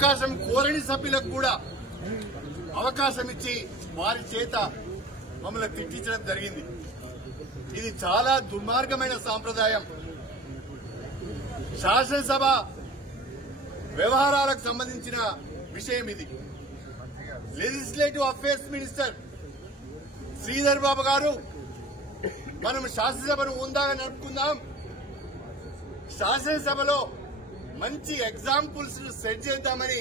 అవకాశం కోరని సభ్యులకు కూడా అవకాశం ఇచ్చి వారి చేత మమ్మల్ని తిట్టించడం జరిగింది. ఇది చాలా దుర్మార్గమైన సాంప్రదాయం. శాసనసభ వ్యవహారాలకు సంబంధించిన విషయం ఇది. Legislative affairs minister Sridhar Babu గారు మనం శాసనసభను ఉందాగా నడుపుకుందాం, శాసనసభలో మంచి ఎగ్జాంపుల్స్ సెట్ చేద్దామని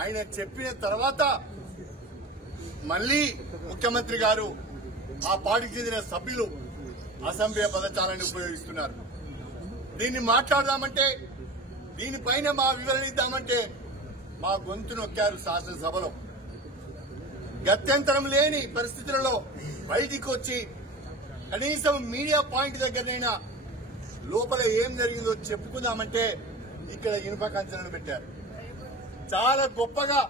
ఆయన చెప్పిన తర్వాత మళ్లీ ముఖ్యమంత్రి గారు ఆ పార్టీకి చెందిన సభ్యులు అసభ్య పదజాలాన్ని ఉపయోగిస్తున్నారు. దీన్ని మాట్లాడదామంటే, దీనిపైన మా వివరణ ఇద్దామంటే మా గొంతు నొక్కారు శాసనసభలో. గత్యంతరం లేని పరిస్థితులలో బయటికి వచ్చి కనీసం మీడియా పాయింట్ దగ్గరనైనా లోపల ఏం జరిగిందో చెప్పుకుందామంటే ఇక్కడ ఇనుప కంచెలను పెట్టారు. చాలా గొప్పగా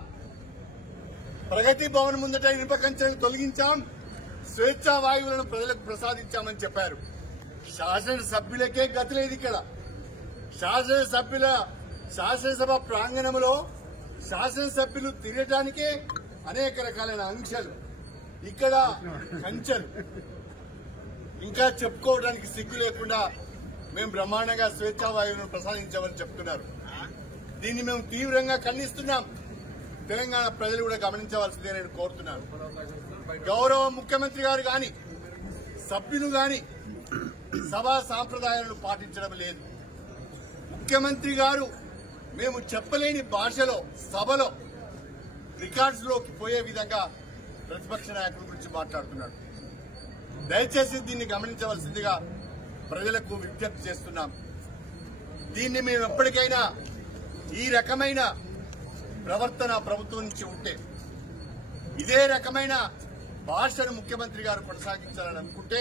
ప్రగతి భవన్ ముందట ఇనుప కంచెలను తొలగించాం, స్వేచ్ఛా వాయువులను ప్రజలకు ప్రసాదించామని చెప్పారు. శాసనసభ్యులకే గతి లేదు. ఇక్కడ శాసనసభ ప్రాంగణంలో శాసనసభ్యులు తిరగడానికే అనేక రకాలైన ఆంక్షలు, ఇక్కడ కంచెలు. ఇంకా చెప్పుకోవడానికి సిగ్గు లేకుండా మేము బ్రహ్మాండంగా స్వేచ్ఛా వాయువులను ప్రసాదించామని చెప్తున్నారు. దీన్ని మేము తీవ్రంగా ఖండిస్తున్నాం. తెలంగాణ ప్రజలు కూడా గమనించవలసిందే నేను కోరుతున్నాను. గౌరవ ముఖ్యమంత్రి గారు గాని సభ్యులు గాని సభా సాంప్రదాయాలను పాటించడం లేదు. ముఖ్యమంత్రి గారు మేము చెప్పలేని భాషలో సభలో రికార్డ్స్ లోకి పోయే విధంగా ప్రతిపక్ష నాయకుల గురించి మాట్లాడుతున్నాడు. దయచేసి దీన్ని గమనించవలసిందిగా ప్రజలకు విజ్ఞప్తి చేస్తున్నాం. దీన్ని మేము ఎప్పటికైనా ఈ రకమైన ప్రవర్తన ప్రభుత్వం నుంచి ఉంటే, ఇదే రకమైన భాషను ముఖ్యమంత్రి గారు కొనసాగించాలని అనుకుంటే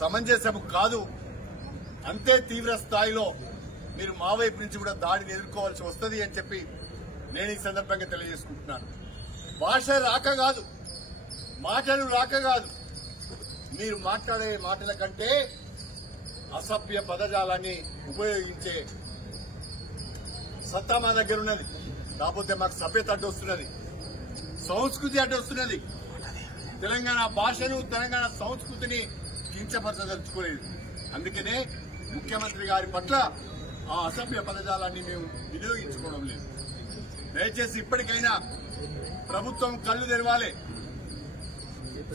సమంజసము కాదు. అంతే తీవ్ర స్థాయిలో మీరు మా వైపు నుంచి కూడా దాడిని ఎదుర్కోవాల్సి వస్తుంది అని చెప్పి నేను ఈ సందర్భంగా తెలియజేసుకుంటున్నాను. భాష రాక కాదు, మాటలు రాక కాదు, మీరు మాట్లాడే మాటల కంటే అసభ్య పదజాలాన్ని ఉపయోగించే సత్తా మా దగ్గర ఉన్నది. కాకపోతే మాకు సభ్యత అడ్డొస్తున్నది, సంస్కృతి అడ్డొస్తున్నది. తెలంగాణ భాషను, తెలంగాణ సంస్కృతిని కించపరచదలుచుకోలేదు. అందుకనే ముఖ్యమంత్రి గారి పట్ల ఆ అసభ్య పదజాలాన్ని మేము వినియోగించుకోవడం లేదు. దయచేసి ఇప్పటికైనా ప్రభుత్వం కళ్లు తెరవాలి.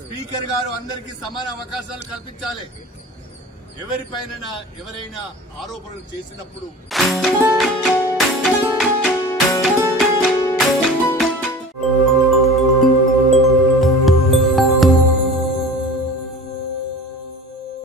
స్పీకర్ గారు అందరికీ సమాన అవకాశాలు కల్పించాలి. ఎవరైనా ఆరోపణలు చేసినప్పుడు